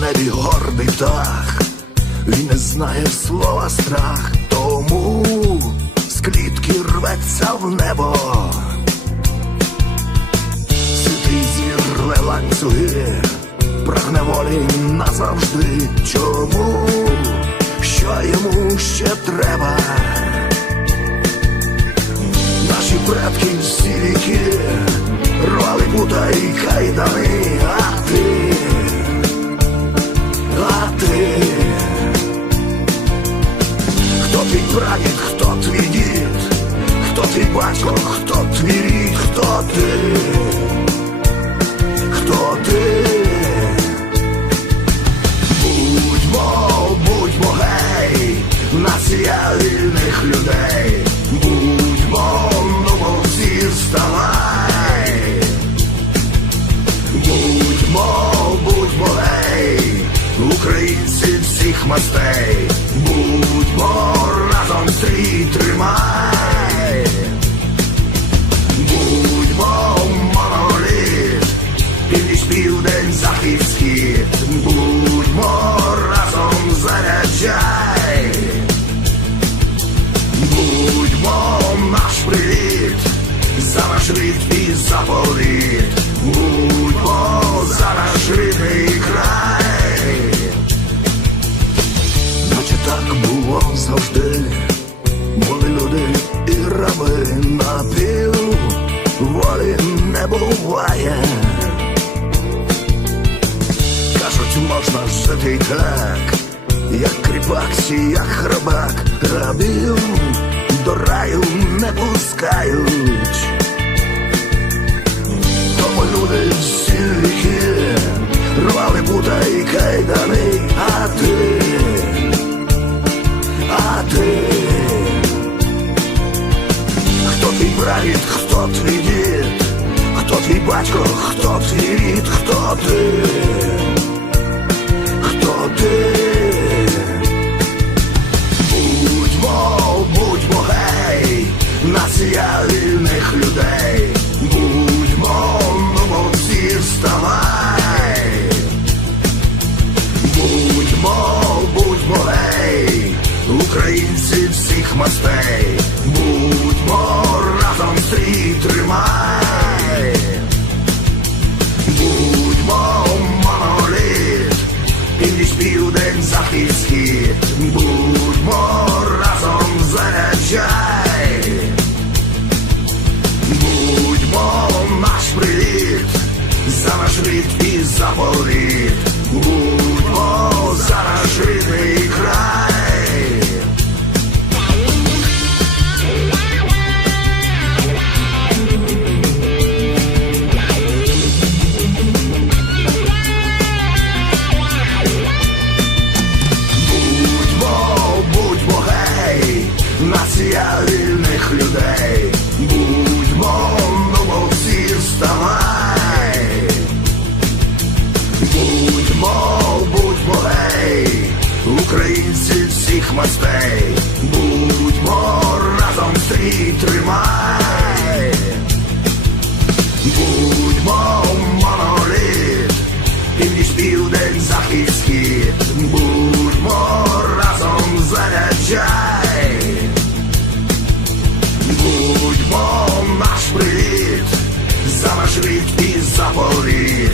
небі гордий птах, він не знає слова страх, тому з клітки рветься в небо. Ситий зірве ланцюги, прагне волі назавжди. Чому? Що йому ще треба? Наші предки всі віки рвали пута і кайдани, а ти, прадід, хто твій дід, хто твій батько, хто твій рід, хто всіх мастей, будьмо разом стрій тримай, будьмо моноліт, північ південь, захід схід, будьмо разом заряджай, будьмо наш привіт, за наш рід і заповіт, було завжди, були люди і раби на пів, волі не буває. Кажуть, можна жити й так, як кріпак чи як храбак, рабів до раю не пускають. Тому люди всі прадід, хто твій дід, хто твій батько, хто твій рід, хто ти? хто ти? Будьмо, будьмо гей, нація вільних людей, будьмо, ну всі вставай, будьмо, будьмо гей, українці всіх мастей, будьмо наш рід і заповіт, будьмо за наш всіх мастей, будьмо разом стрій тримай, будьмо моноліт, північ південь, захід схід, будьмо разом заряджай, будьмо наш привіт, за наш рід і заповіт,